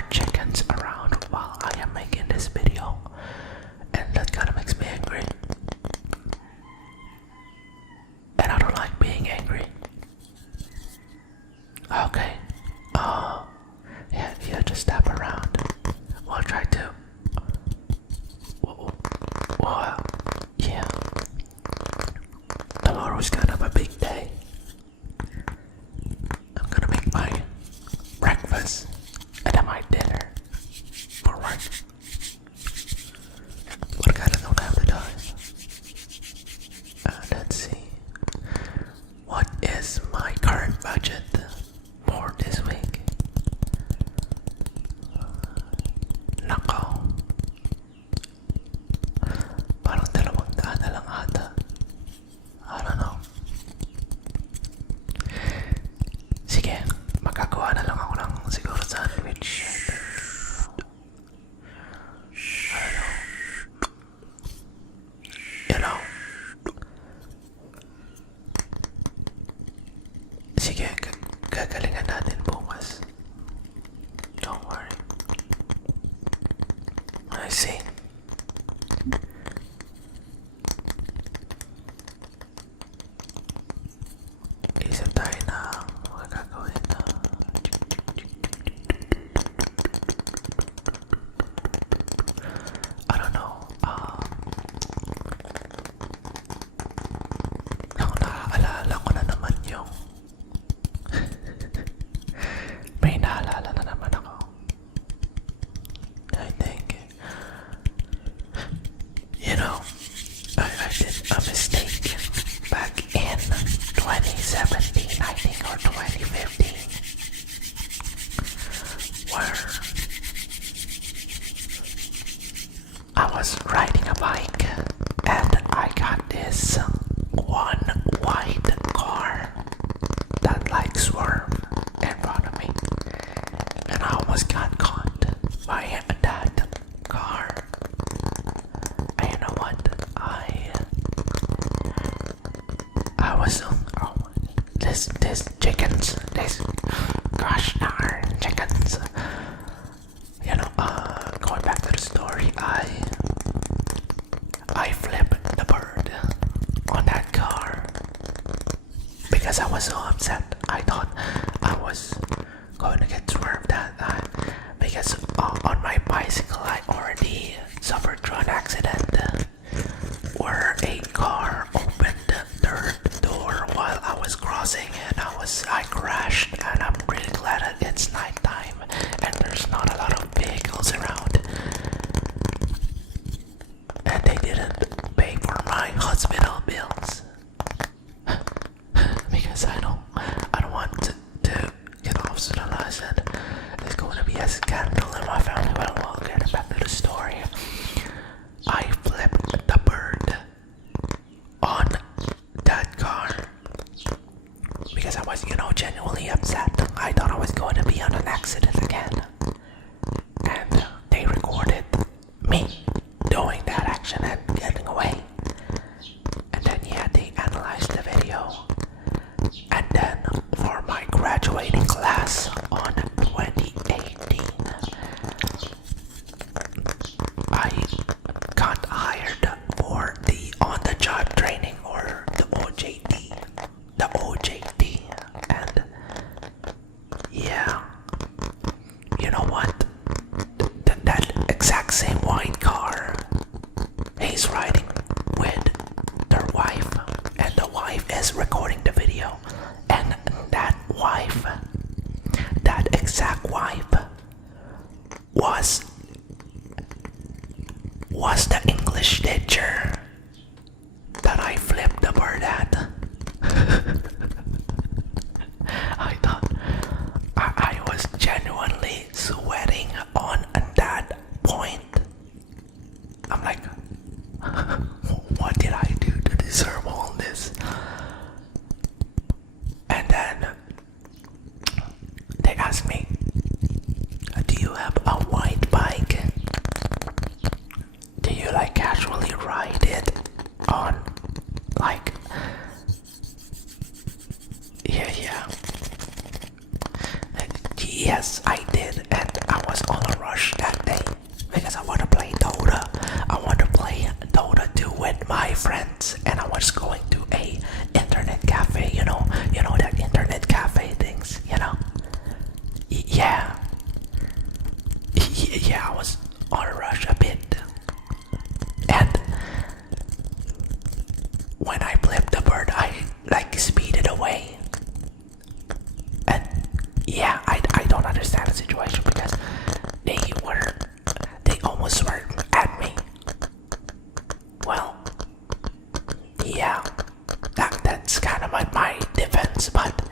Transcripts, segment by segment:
are chickens around while I am making this video, and that kind of makes me angry. And I don't like being angry. Okay. Yeah, just step around. We'll try to. Well, yeah. Tomorrow's kind of a big day. I'm gonna make my breakfast and then my dinner for work. But I kinda don't have the time. Let's see. What is my current budget for this week? Nako. Parang 200 na lang ata. I don't know. Sige, magkagawa na lang ako ng siguro sandwich. I don't know. You know. Sige, gagalingan natin bukas. Don't worry. I see. Isip tayo na mga gagawin na. I don't know. Naaalala ko na naman yung may naalala na naman ako. I think, you know, I did a mistake back in 2017, I think, or 2015, where I was riding a bike and I got this one white car that like swerved in front of me, and I almost got caught by that car. And you know what? I was this chickens, this gosh darn chickens. You know, going back to the story, I flipped the bird on that car because I was so upset. I thought I was going to get swerved at that because on my bicycle I already suffered through an accident where a car opened their door while I was crossing, and I crashed. And I'm really glad that it's nighttime and there's not a lot of vehicles around, and they didn't pay for my hospital bills because I don't want to get hospitalized, and there's going to be a scandal in my family. But we'll get back to the story. I flipped the bird on that car because I was, genuinely upset. I thought I was going to be on an accident again, and they recorded me doing that action and getting away. And then they analyzed the video, and then for my graduating class on 2018, I got hired for the on-the-job training, or the OJT, and yeah, you know what? That exact same white car, he's riding with their wife, and the wife is recording the video, and that exact wife was the English teacher that I flipped the bird at. I thought I was genuinely sweating on that point. I'm like, what did I do to deserve all this? And then they asked me, do you have a white bike? Do you casually ride it on yeah. Yes, I did, and I was on yeah, I was on a rush a bit. And when I flipped the bird, I like speeded away. And yeah, I don't understand the situation because they almost were at me. Well, yeah, that's kind of my defense, but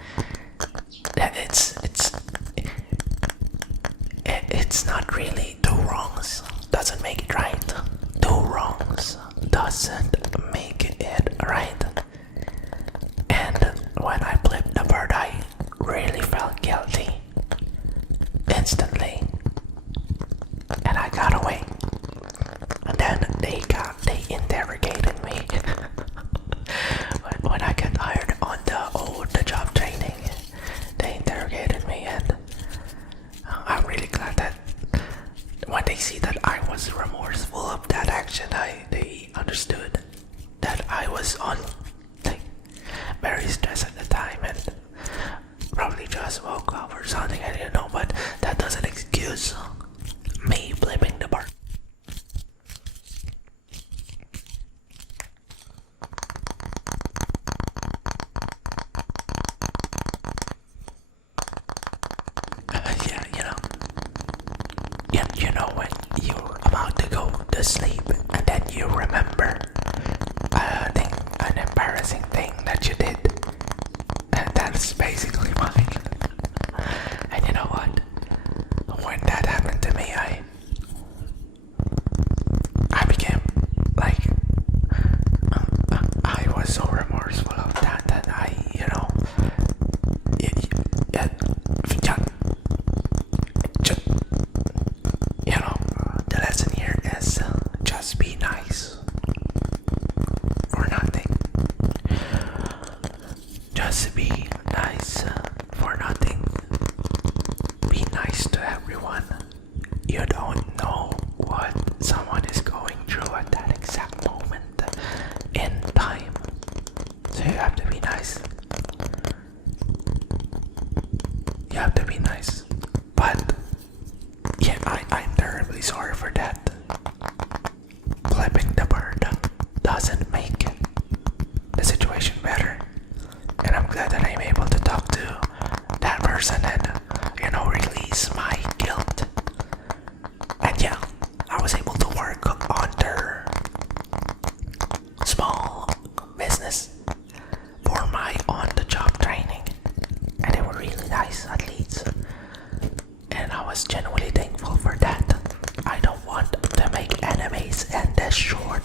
it's not really two wrongs doesn't make it right. Two wrongs doesn't make it right. And when I flipped the bird, I really felt guilty instantly, and I got away. And then they interrogated me. When I got hired on the job training, they interrogated me, and I'm really glad that when they see that I was remorseful of that action, they understood that I was on like very stressed at the time and probably just woke up or something. I didn't know, but that doesn't excuse me flipping the bird. Yeah, you know when you're about to go to sleep and then you remember an embarrassing thing that you did, and that's basically mine. And you know what? When that happened to me, I became like I was so remorseful of that I the lesson here is just be nice for nothing. Just be nice for nothing. Be nice to everyone. You don't know what someone is going through at that exact moment in time. So you have to be nice. You have to be nice. But yeah, I'm terribly sorry for that. Flipping the bird doesn't make the situation better. And I'm glad that I'm able to talk to that person and release my guilt. And yeah, I was able to work on their small business for my on-the-job training, and they were really nice athletes, and I was genuinely thankful for that. I don't want to make enemies in this short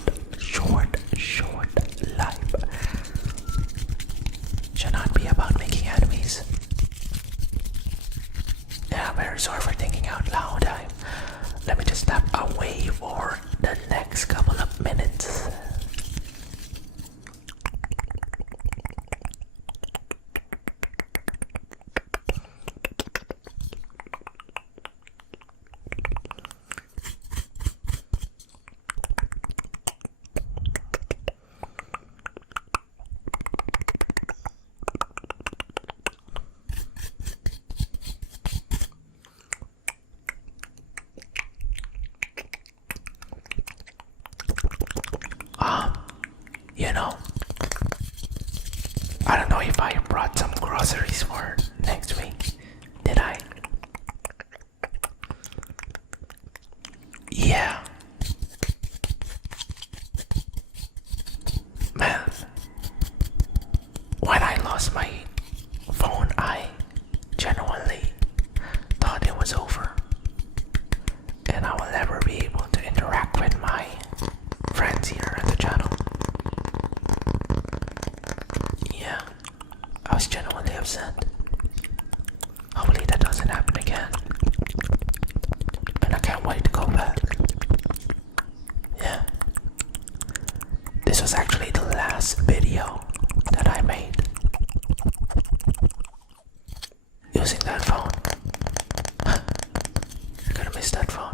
life. Should not be about making enemies. Yeah, I'm very sorry for thinking out loud. Let me just step away for the next couple of minutes. I don't know if I brought some groceries for next week. Did I? Yeah. Man, when I lost my phone, I genuinely thought it was over, and I will never be able to interact with my friends here at the channel. Yeah, I was genuinely upset. Hopefully that doesn't happen again, and I can't wait to go back. Yeah, this was actually the last video that I made using that phone. You're gonna miss that phone.